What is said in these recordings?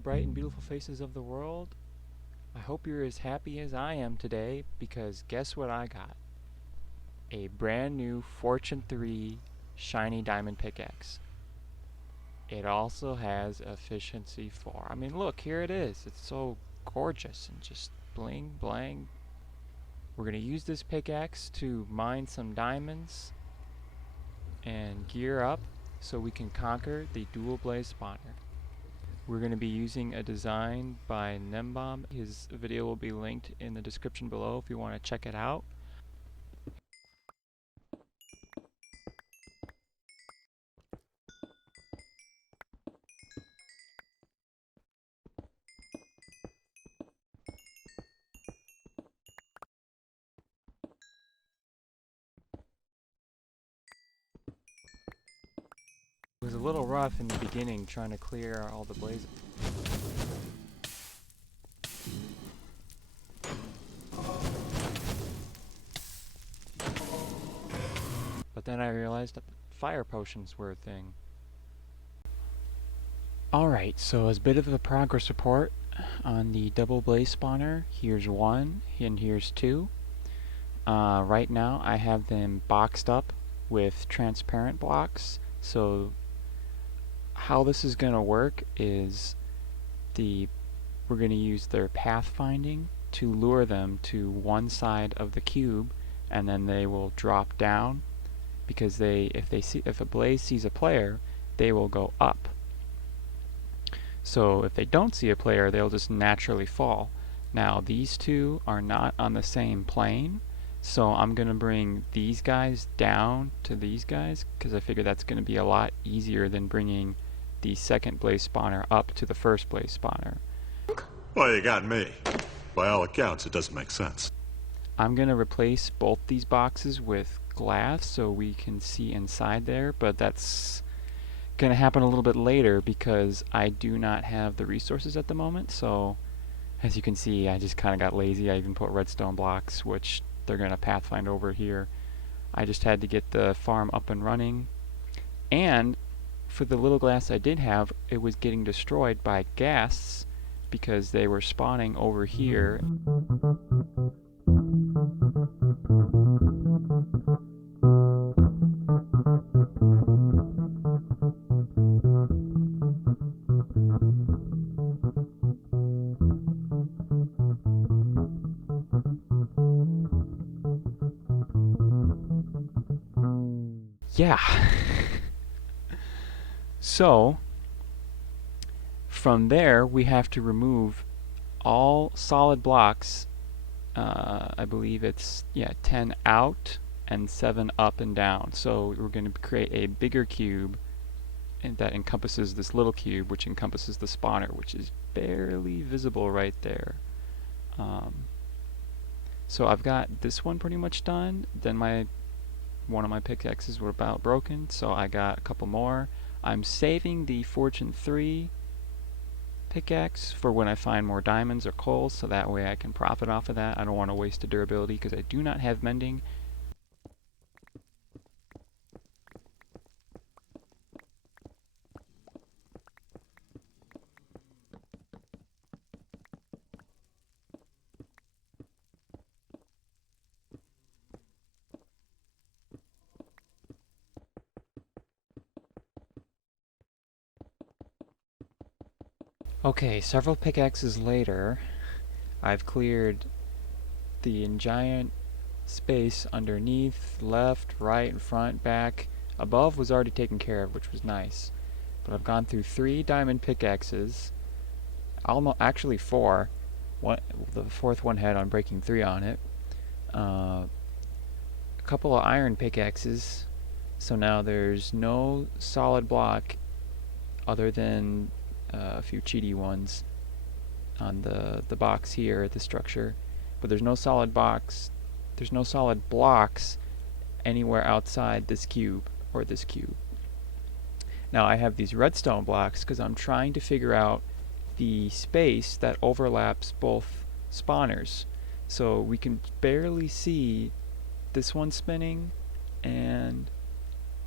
the bright and beautiful faces of the world. I hope you're as happy as I am today, because guess what I got? A brand new Fortune 3 shiny diamond pickaxe. It also has efficiency 4. I mean, look, here it is. It's so gorgeous and just bling blang. We're going to use this pickaxe to mine some diamonds and gear up so we can conquer the dual blaze spawner. We're going to be using a design by NETHER. His video will be linked in the description below if you want to check it out. It was a little rough in the beginning trying to clear all the blazes. But then I realized that fire potions were a thing. Alright, so as a bit of a progress report on the double blaze spawner, here's 1 and here's 2. Right now I have them boxed up with transparent blocks, so how this is going to work is we're going to use their pathfinding to lure them to one side of the cube, and then they will drop down, because if a blaze sees a player, they will go up. So if they don't see a player, they'll just naturally fall. Now these two are not on the same plane, so I'm going to bring these guys down to these guys, because I figure that's going to be a lot easier than bringing the second blaze spawner up to the first blaze spawner. Well, you got me. By all accounts, it doesn't make sense. I'm going to replace both these boxes with glass so we can see inside there, but that's going to happen a little bit later because I do not have the resources at the moment. So as you can see, I just kind of got lazy. I even put redstone blocks, which they're going to pathfind over here. I just had to get the farm up and running, and for the little glass I did have, it was getting destroyed by ghasts because they were spawning over here. Yeah. So from there we have to remove all solid blocks. I believe it's 10 out and 7 up and down. So we're going to create a bigger cube, and that encompasses this little cube, which encompasses the spawner, which is barely visible right there. So I've got this one pretty much done. Then one of my pickaxes were about broken, so I got a couple more. I'm saving the Fortune 3 pickaxe for when I find more diamonds or coal, so that way I can profit off of that. I don't want to waste the durability because I do not have mending. Okay, several pickaxes later, I've cleared the giant space underneath, left, right, front, back. Above was already taken care of, which was nice. But I've gone through 3 diamond pickaxes, actually 4. The fourth one had Unbreaking 3 on it. A couple of iron pickaxes, so now there's no solid block other than a few cheaty ones on the box here, the structure, but there's no solid blocks anywhere outside this cube or this cube. Now I have these redstone blocks because I'm trying to figure out the space that overlaps both spawners, so we can barely see this one spinning and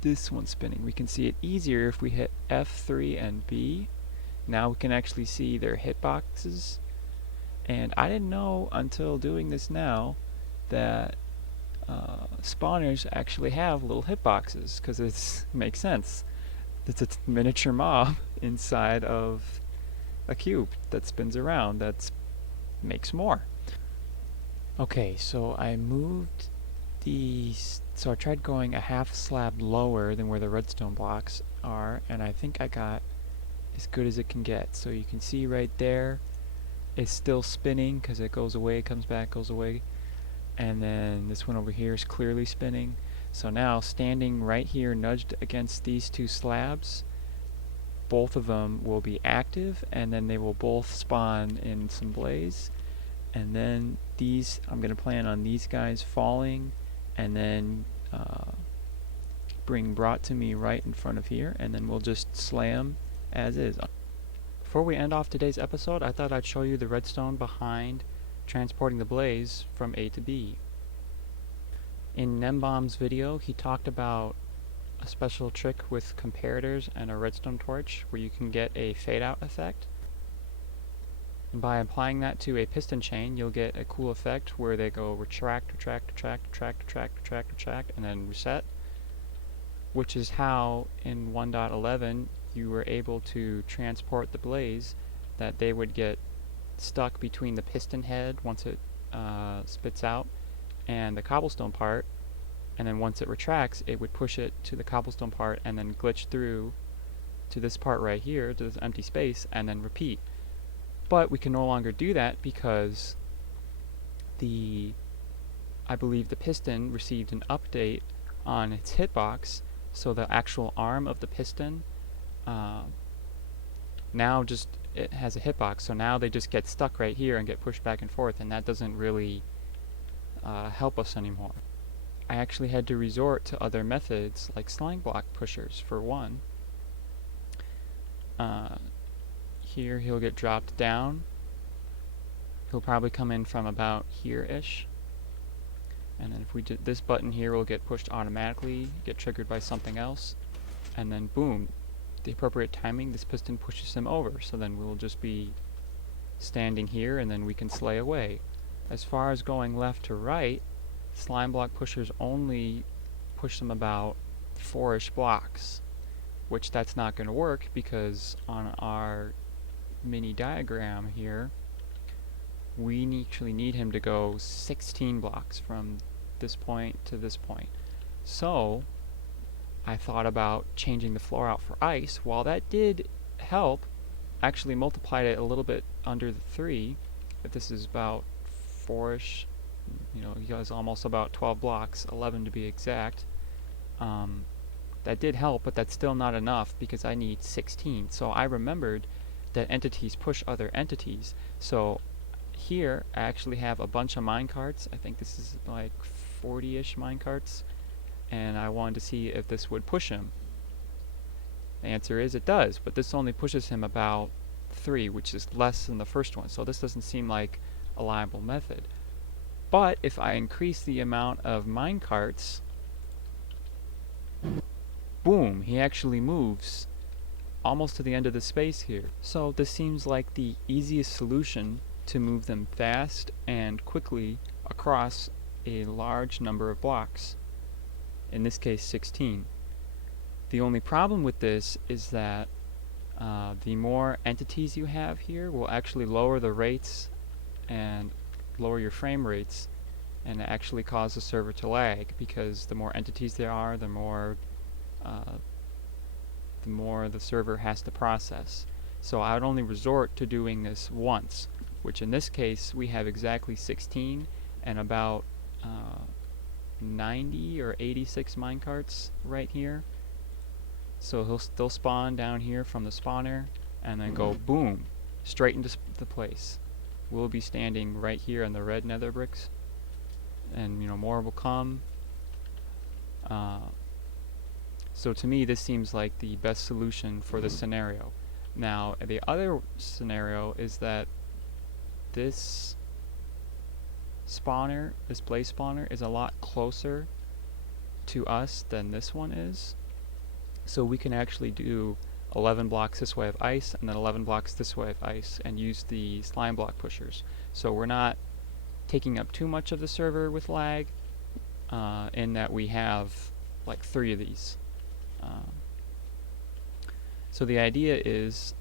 this one spinning. We can see it easier if we hit F3 and B, Now we can actually see their hitboxes. And I didn't know until doing this now that spawners actually have little hitboxes, because it makes sense. It's a miniature mob inside of a cube that spins around that makes more. Okay, so I moved these, so I tried going a half slab lower than where the redstone blocks are, and I think I got as good as it can get. So you can see right there it's still spinning because it goes away, comes back, goes away, and then this one over here is clearly spinning. So now standing right here nudged against these two slabs, both of them will be active, and then they will both spawn in some blaze. And then these, I'm going to plan on these guys falling and then being brought to me right in front of here, and then we'll just slam as is. Before we end off today's episode, I thought I'd show you the redstone behind transporting the blaze from A to B. In Nembomb's video, he talked about a special trick with comparators and a redstone torch where you can get a fade out effect. And by applying that to a piston chain, you'll get a cool effect where they go retract, retract, retract, retract, retract, retract, retract, and then reset, which is how in 1.11 you were able to transport the blaze, that they would get stuck between the piston head once it spits out and the cobblestone part, and then once it retracts it would push it to the cobblestone part and then glitch through to this part right here, to this empty space, and then repeat. But we can no longer do that because I believe the piston received an update on its hitbox, so the actual arm of the piston now just it has a hitbox, so now they just get stuck right here and get pushed back and forth, and that doesn't really help us anymore. I actually had to resort to other methods like slime block pushers. For one, here he'll get dropped down. He'll probably come in from about here-ish, and then if we do this button here will get pushed automatically, get triggered by something else, and then boom, the appropriate timing, this piston pushes him over, so then we'll just be standing here and then we can slay away. As far as going left to right, slime block pushers only push them about 4-ish blocks, which that's not going to work because on our mini diagram here we actually need him to go 16 blocks from this point to this point. So I thought about changing the floor out for ice. While that did help, actually multiplied it a little bit under the 3, if this is about 4-ish, you know, he has almost about 12 blocks, 11 to be exact. That did help, but that's still not enough because I need 16. So I remembered that entities push other entities. So here I actually have a bunch of minecarts. I think this is like 40-ish minecarts, and I wanted to see if this would push him. The answer is it does, but this only pushes him about 3, which is less than the first one, so this doesn't seem like a liable method. But if I increase the amount of minecarts, boom, he actually moves almost to the end of the space here. So this seems like the easiest solution to move them fast and quickly across a large number of blocks, in this case 16. The only problem with this is that the more entities you have here will actually lower the rates and lower your frame rates, and actually cause the server to lag, because the more entities there are, the more the server has to process. So I would only resort to doing this once, which in this case we have exactly 16 and about 90 or 86 minecarts right here. So he'll still spawn down here from the spawner and then go boom straight into the place. We'll be standing right here on the red nether bricks, and you know, more will come. So to me this seems like the best solution for this scenario. Now the other scenario is that this spawner, this blaze spawner, is a lot closer to us than this one is, so we can actually do 11 blocks this way of ice, and then 11 blocks this way of ice, and use the slime block pushers. So we're not taking up too much of the server with lag, in that we have like 3 of these. So the idea is,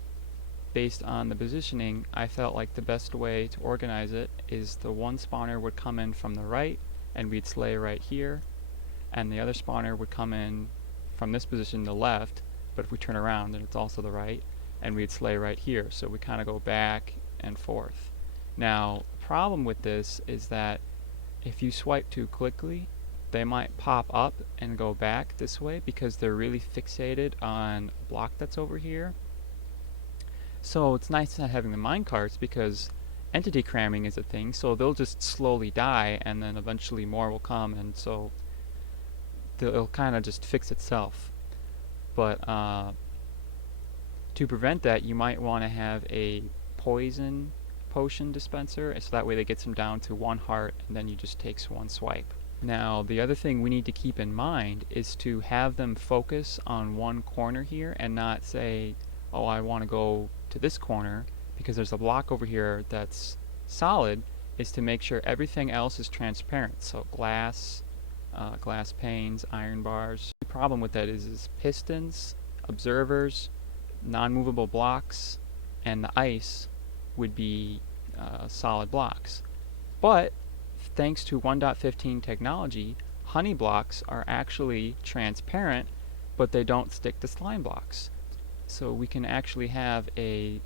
based on the positioning, I felt like the best way to organize it is the one spawner would come in from the right, and we'd slay right here, and the other spawner would come in from this position, the left, but if we turn around then it's also the right, and we'd slay right here. So we kind of go back and forth. Now, the problem with this is that if you swipe too quickly, they might pop up and go back this way because they're really fixated on a block that's over here. So it's nice not having the minecarts because entity cramming is a thing, so they'll just slowly die and then eventually more will come, and so it'll kind of just fix itself. But to prevent that, you might want to have a poison potion dispenser, so that way that gets them down to 1 heart, and then you just take 1 swipe. Now, the other thing we need to keep in mind is to have them focus on one corner here and not say, oh, I want to go to this corner because there's a block over here that's solid, is to make sure everything else is transparent. So glass, glass panes, iron bars. The problem with that is pistons, observers, non-movable blocks, and the ice would be solid blocks. But thanks to 1.15 technology, honey blocks are actually transparent, but they don't stick to slime blocks. So we can actually have a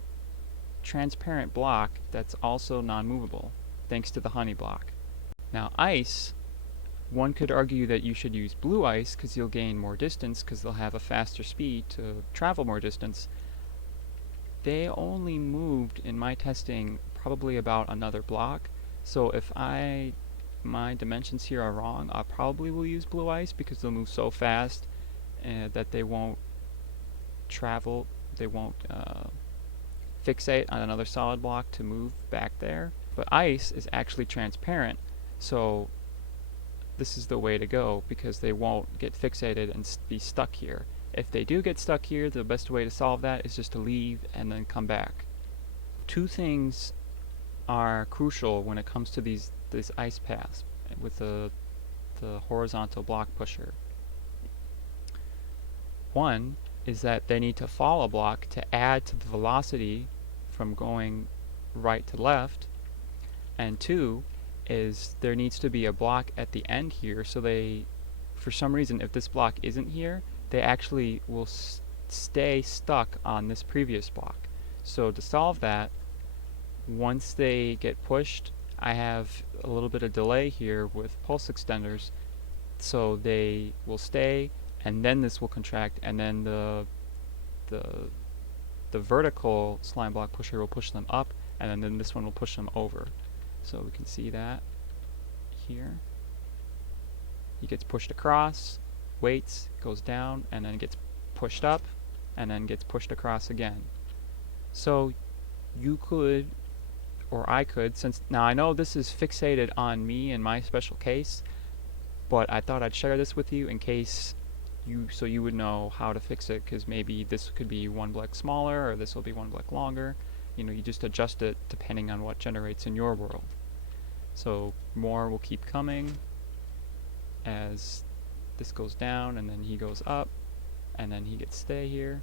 transparent block that's also non-movable, thanks to the honey block. Now ice, one could argue that you should use blue ice because you'll gain more distance because they'll have a faster speed to travel more distance. They only moved, in my testing, probably about another block. So if my dimensions here are wrong, I probably will use blue ice because they'll move so fast that they won't travel, they won't fixate on another solid block to move back there. But ice is actually transparent, so this is the way to go because they won't get fixated and be stuck here. If they do get stuck here, the best way to solve that is just to leave and then come back. 2 things are crucial when it comes to these ice paths with the horizontal block pusher. One is that they need to fall a block to add to the velocity from going right to left, and 2 is there needs to be a block at the end here, so they, for some reason, if this block isn't here, they actually will stay stuck on this previous block. So to solve that, once they get pushed, I have a little bit of delay here with pulse extenders, so they will stay, and then this will contract, and then the vertical slime block pusher will push them up, and then this one will push them over. So we can see that here. He gets pushed across, waits, goes down, and then gets pushed up, and then gets pushed across again. So you could, or I could, since now I know this is fixated on me in my special case, but I thought I'd share this with you in case so you would know how to fix it, because maybe this could be 1 block smaller or this will be 1 block longer. You know, you just adjust it depending on what generates in your world. So more will keep coming as this goes down, and then he goes up, and then he gets stay here.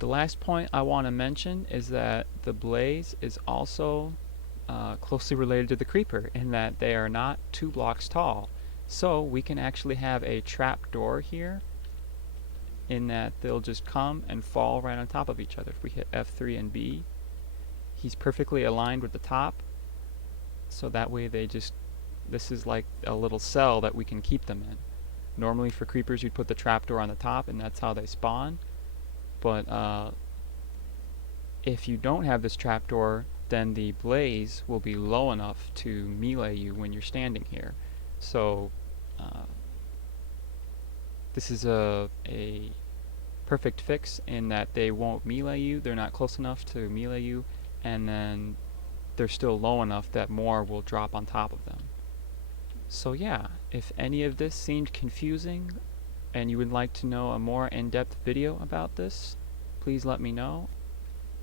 The last point I want to mention is that the blaze is also closely related to the creeper in that they are not 2 blocks tall. So we can actually have a trap door here in that they'll just come and fall right on top of each other. If we hit F3 and B, he's perfectly aligned with the top, so that way they just, this is like a little cell that we can keep them in. Normally for creepers you'd put the trapdoor on the top and that's how they spawn, but if you don't have this trapdoor, then the blaze will be low enough to melee you when you're standing here. So this is a perfect fix in that they won't melee you, they're not close enough to melee you, and then they're still low enough that more will drop on top of them. So yeah, if any of this seemed confusing, and you would like to know a more in-depth video about this, please let me know.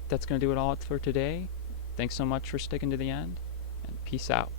That's going to do it all for today. Thanks so much for sticking to the end, and peace out.